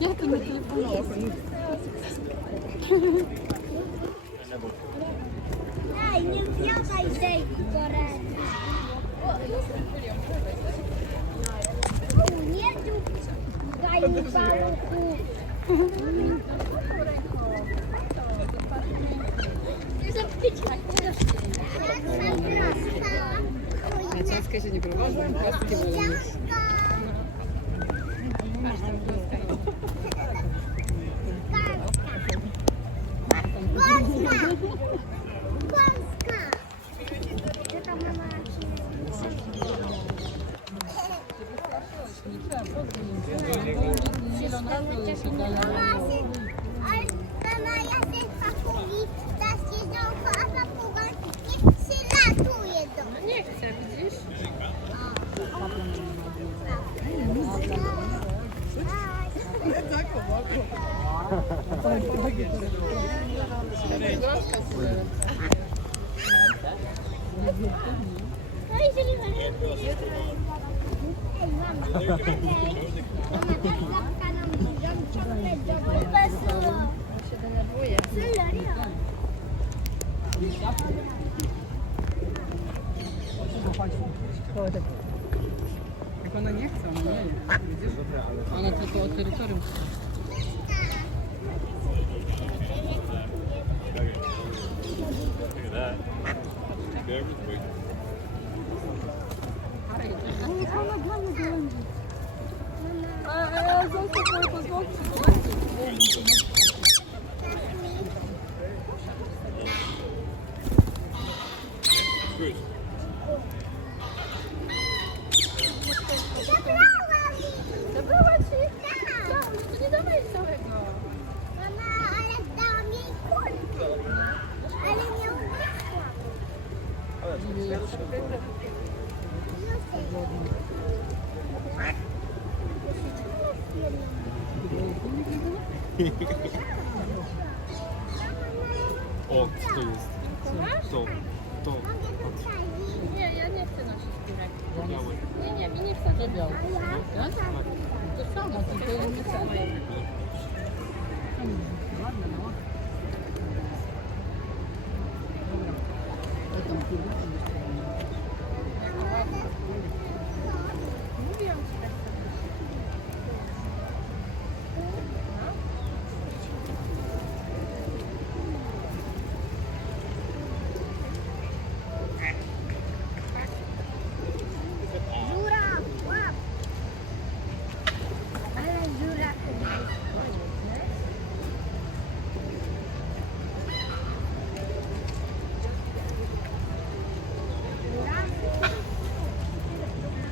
Jak to nie telefonu? Ej, nie wjadaj tej korek. Nie daj mi paluchu. Na ciaskę się nie próbował, płatki wolę mieć. Nie chcę, widzisz? Jak ona nie chce, ona nie je. Widzisz? Ona tylko o terytorium. Zostaw moje pozwolki. Zabrała ci? Tak. To nie dawaj całego. Mama, ale dała mi kulkę. Ale nie umieszczłam. O, co to jest? To. Nie, ja nie chcę nosić piórek. Biały. Nie, mi nie chce biały. Tak? To samo, tylko ja nie chcę. Ładne, no. Dobra.